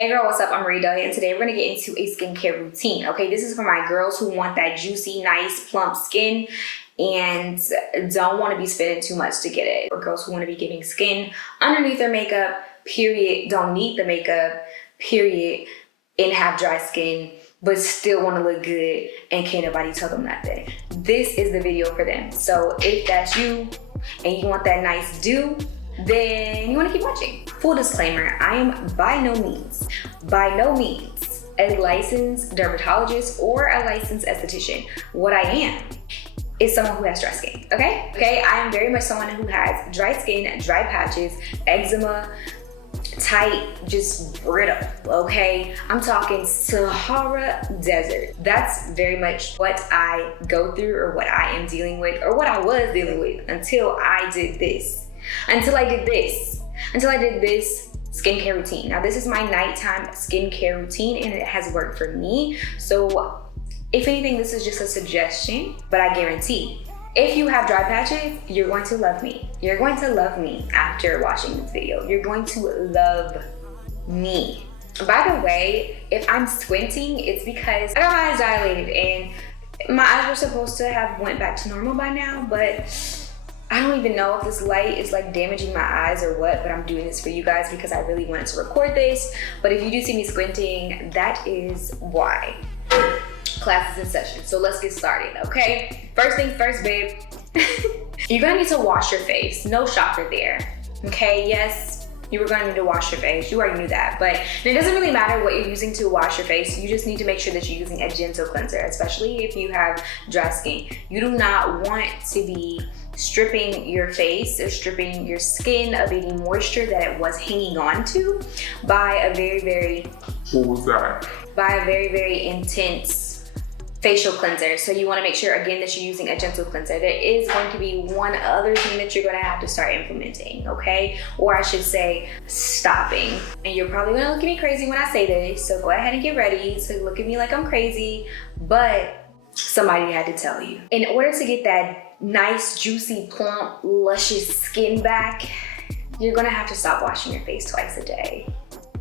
Hey girl, what's up? I'm Rita, and today we're gonna get into a skincare routine. Okay, this is for my girls who want that juicy, nice, plump skin and don't want to be spending too much to get it. For girls who want to be giving skin underneath their makeup, period, don't need the makeup, period, and have dry skin, but still want to look good and can't nobody tell them nothing. This is the video for them. So if that's you and you want that nice dew, then you want to keep watching. Full disclaimer, I am by no means a licensed dermatologist or a licensed esthetician. What I am is someone who has dry skin, okay? I am very much someone who has dry skin, dry patches, eczema, tight, just brittle, okay? I'm talking Sahara Desert. That's very much what I go through or what I am dealing with or what I was dealing with until I did this. Until I did this skincare routine. Now this is my nighttime skincare routine and it has worked for me. So if anything, this is just a suggestion, but I guarantee if you have dry patches, you're going to love me. You're going to love me after watching this video. You're going to love me. By the way, if I'm squinting, it's because I got my eyes dilated and my eyes were supposed to have went back to normal by now, but I don't even know if this light is like damaging my eyes or what, but I'm doing this for you guys because I really wanted to record this. But if you do see me squinting, that is why. Class is in session, so let's get started, okay? First things first, babe. You're gonna need to wash your face. No shocker there, okay? Yes, you were gonna need to wash your face. You already knew that, but it doesn't really matter what you're using to wash your face. You just need to make sure that you're using a gentle cleanser, especially if you have dry skin. You do not want to be stripping your face or stripping your skin of any moisture that it was hanging on to by a very intense facial cleanser. So you want to make sure again that you're using a gentle cleanser. There is going to be one other thing that you're going to have to start implementing, okay? Or I should say stopping. And you're probably going to look at me crazy when I say this, so go ahead and get ready to look at me like I'm crazy, but somebody had to tell you. In order to get that nice, juicy, plump, luscious skin back, you're gonna have to stop washing your face twice a day.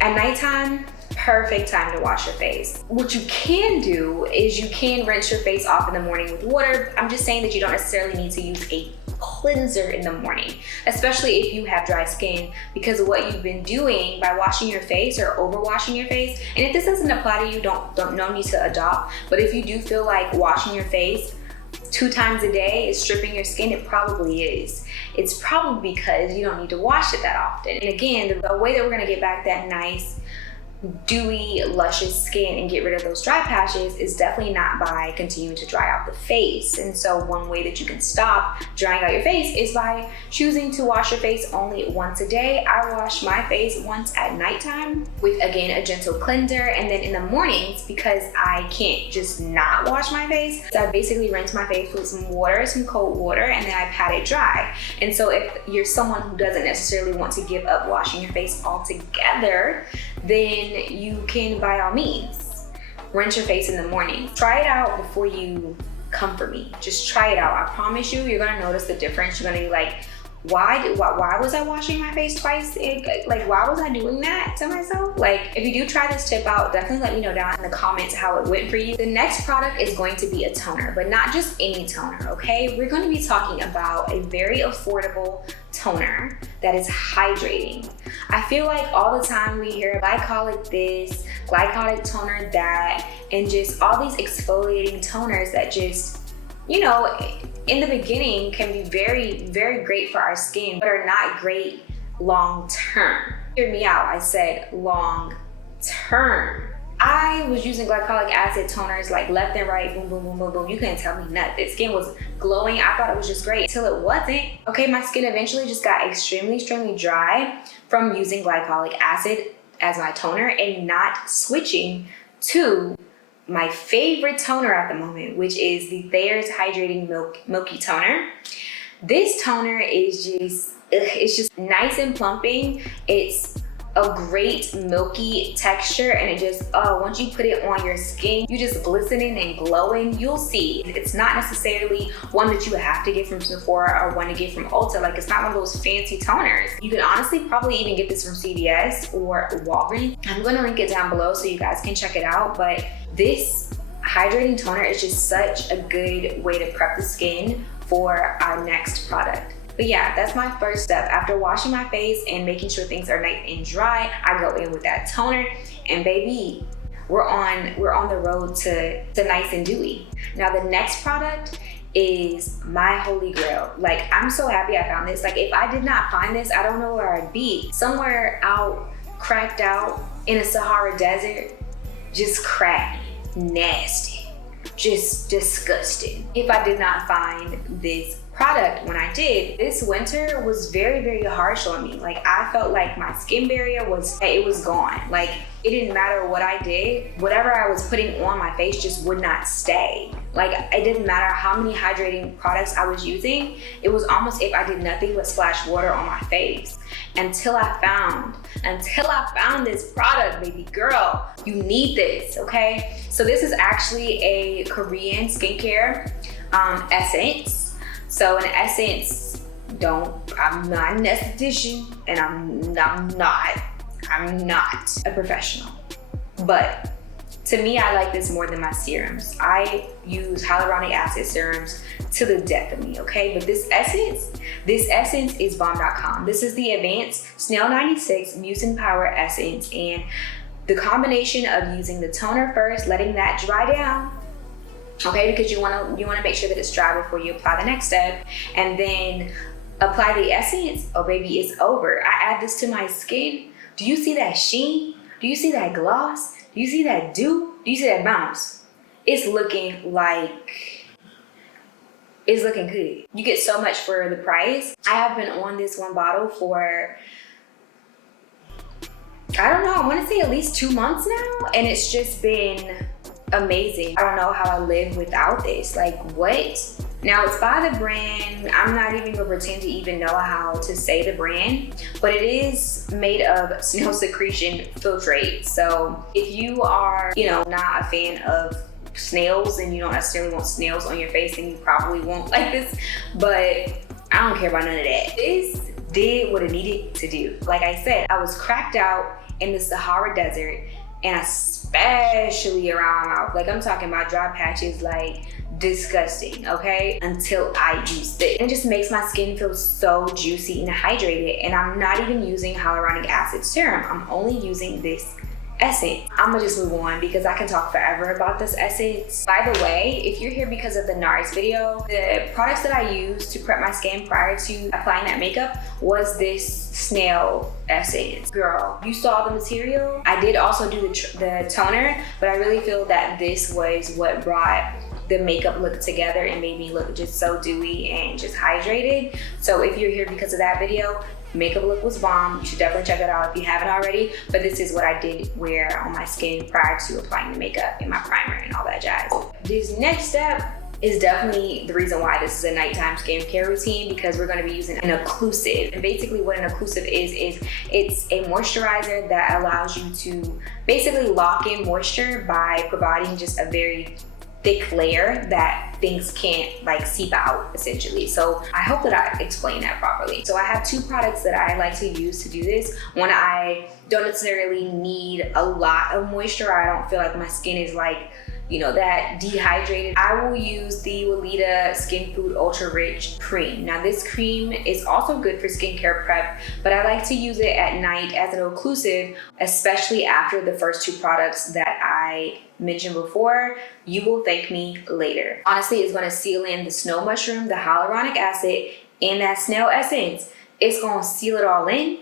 At nighttime, perfect time to wash your face. What you can do is you can rinse your face off in the morning with water. I'm just saying that you don't necessarily need to use a cleanser in the morning, especially if you have dry skin, because of what you've been doing by washing your face or over washing your face. And if this doesn't apply to you, no need to adopt. But if you do feel like washing your face 2 times a day is stripping your skin, it probably is. It's probably because you don't need to wash it that often. And again, the way that we're gonna get back that nice, dewy, luscious skin and get rid of those dry patches is definitely not by continuing to dry out the face. And so one way that you can stop drying out your face is by choosing to wash your face only once a day. I wash my face once at nighttime with, again, a gentle cleanser, and then in the mornings, because I can't just not wash my face, so I basically rinse my face with some water, some cold water, and then I pat it dry. And so if you're someone who doesn't necessarily want to give up washing your face altogether, then you can, by all means, rinse your face in the morning. Try it out before you come for me. Just try it out. I promise you, you're gonna notice the difference. You're gonna be like, why was I washing my face twice? Like, why was I doing that to myself? Like, if you do try this tip out, definitely let me know down in the comments how it went for you. The next product is going to be a toner, but not just any toner, okay? We're going to be talking about a very affordable toner that is hydrating. I feel like all the time we hear glycolic this, glycolic toner that, and just all these exfoliating toners that just, you know, in the beginning can be very great for our skin, but are not great long term. Hear me out, I said long term. I was using glycolic acid toners like left and right, boom, boom, boom, boom, boom. You couldn't tell me nothing. Skin was glowing. I thought it was just great till it wasn't. Okay, my skin eventually just got extremely dry from using glycolic acid as my toner and not switching to my favorite toner at the moment, which is the Thayer's Hydrating Milky Toner. This toner is just, it's just nice and plumping. It's a great milky texture, and it just, once you put it on your skin, you just glistening and glowing. You'll see. It's not necessarily one that you have to get from Sephora or one to get from Ulta. Like, it's not one of those fancy toners. You can honestly probably even get this from CVS or Walgreens. I'm gonna link it down below so you guys can check it out, but this hydrating toner is just such a good way to prep the skin for our next product. But yeah, that's my first step. After washing my face and making sure things are nice and dry, I go in with that toner, and baby, we're on the road to nice and dewy. Now the next product is my holy grail. Like, I'm so happy I found this. Like, if I did not find this, I don't know where I'd be. Somewhere out, cracked out in a Sahara desert, just cracked, nasty, just disgusting. If I did not find this product when I did, this winter was very, very harsh on me. Like, I felt like my skin barrier was gone. Like, it didn't matter what I did, whatever I was putting on my face just would not stay. Like, it didn't matter how many hydrating products I was using. It was almost if I did nothing but splash water on my face until I found this product, baby girl. You need this, okay? So this is actually a Korean skincare essence. So in essence, I'm not an esthetician, and I'm not a professional. But to me, I like this more than my serums. I use hyaluronic acid serums to the death of me, okay? But this essence is bomb.com. This is the Advanced Snail 96 Mucin Power Essence, and the combination of using the toner first, letting that dry down, okay, because you wanna make sure that it's dry before you apply the next step, and then apply the essence. Oh baby, it's over. I add this to my skin. Do you see that sheen? Do you see that gloss? Do you see that dew? Do you see that bounce? It's looking good. You get so much for the price. I have been on this one bottle for, I don't know, I wanna say at least 2 months now, and it's just been amazing. I don't know how I live without this. Like, what? Now, it's by the brand, I'm not even gonna pretend to even know how to say the brand, but it is made of snail secretion filtrate. So if you are, not a fan of snails and you don't necessarily want snails on your face, then you probably won't like this, but I don't care about none of that. This did what it needed to do. Like I said, I was cracked out in the Sahara Desert, and especially around my mouth. Like, I'm talking about dry patches, like disgusting, okay? Until I used it. It just makes my skin feel so juicy and hydrated, and I'm not even using hyaluronic acid serum. I'm only using this essence. I'm gonna just move on because I can talk forever about this essence. By the way, if you're here because of the NARS video, the products that I used to prep my skin prior to applying that makeup was this snail essence. Girl, you saw the material. I did also do the toner, but I really feel that this was what brought the makeup look together and made me look just so dewy and just hydrated. So if you're here because of that video, makeup look was bomb. You should definitely check it out if you haven't already. But this is what I did wear on my skin prior to applying the makeup and my primer and all that jazz. This next step is definitely the reason why this is a nighttime skincare routine, because we're going to be using an occlusive. And basically what an occlusive is it's a moisturizer that allows you to basically lock in moisture by providing just a very thick layer that things can't like seep out, essentially. So I hope that I explained that properly. So I have 2 products that I like to use to do this. One, I don't necessarily need a lot of moisture. I don't feel like my skin is like, that dehydrated. I will use the Weleda Skin Food Ultra Rich Cream. Now this cream is also good for skincare prep, but I like to use it at night as an occlusive, especially after the first 2 products that I mentioned before. You will thank me later. Honestly, it's gonna seal in the snow mushroom, the hyaluronic acid, and that snail essence. It's gonna seal it all in,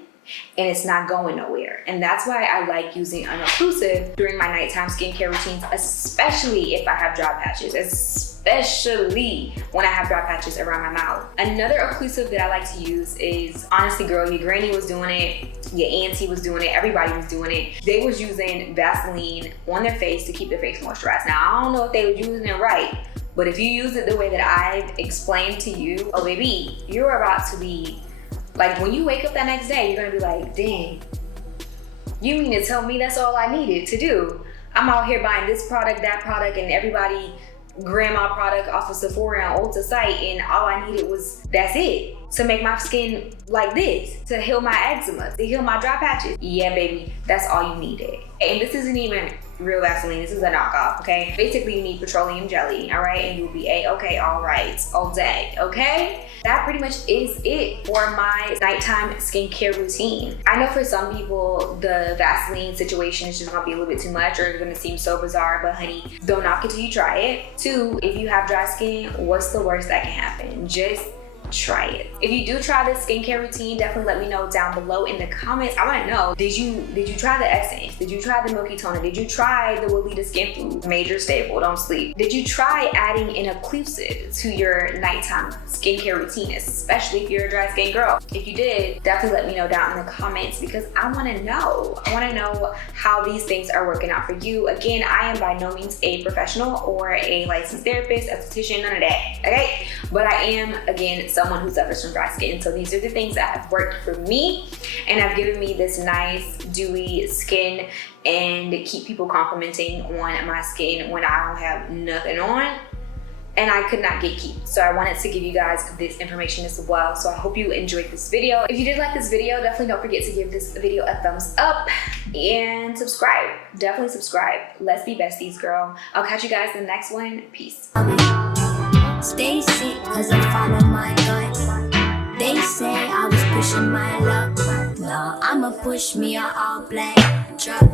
and it's not going nowhere. And that's why I like using an occlusive during my nighttime skincare routines, especially if I have dry patches, especially when I have dry patches around my mouth. Another occlusive that I like to use is, honestly girl, your granny was doing it, your auntie was doing it, everybody was doing it. They was using Vaseline on their face to keep their face moisturized. Now, I don't know if they were using it right, but if you use it the way that I've explained to you, oh baby, you're about to be, like, when you wake up that next day, you're gonna be like, dang, You mean to tell me that's all I needed to do? I'm out here buying this product, that product, and everybody grandma product off of Sephora and Ulta site, and all I needed was, that's it, to make my skin like this, to heal my eczema, to heal my dry patches. Yeah, baby, that's all you needed. And this isn't even real Vaseline, this is a knockoff, okay? Basically, you need petroleum jelly, all right? And you'll be okay, all right, all day, okay? That pretty much is it for my nighttime skincare routine. I know for some people, the Vaseline situation is just gonna be a little bit too much, or it's gonna seem so bizarre, but honey, don't knock it till you try it. 2, if you have dry skin, what's the worst that can happen? Just try it. If you do try this skincare routine, definitely let me know down below in the comments. I want to know, did you try the essence? Did you try the milky toner? Did you try the Weleda skin food? Major staple, don't sleep. Did you try adding an occlusive to your nighttime skincare routine, especially if you're a dry skin girl? If you did, definitely let me know down in the comments, because I want to know. I want to know how these things are working out for you. Again, I am by no means a professional or a licensed therapist, esthetician, none of that, okay? But I am, again, someone who suffers from dry skin. So these are the things that have worked for me and have given me this nice, dewy skin and keep people complimenting on my skin when I don't have nothing on. And I could not gatekeep. So I wanted to give you guys this information as well. So I hope you enjoyed this video. If you did like this video, definitely don't forget to give this video a thumbs up and subscribe. Definitely subscribe. Let's be besties, girl. I'll catch you guys in the next one. Peace. Stay sick cause I follow my gut. They say I was pushing my luck. No, I'ma push me a all black truck.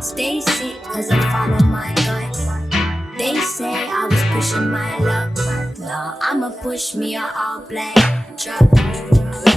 Stay sick cause I follow my gut. They say I was pushing my luck. No, I'ma I'ma push me a all black truck.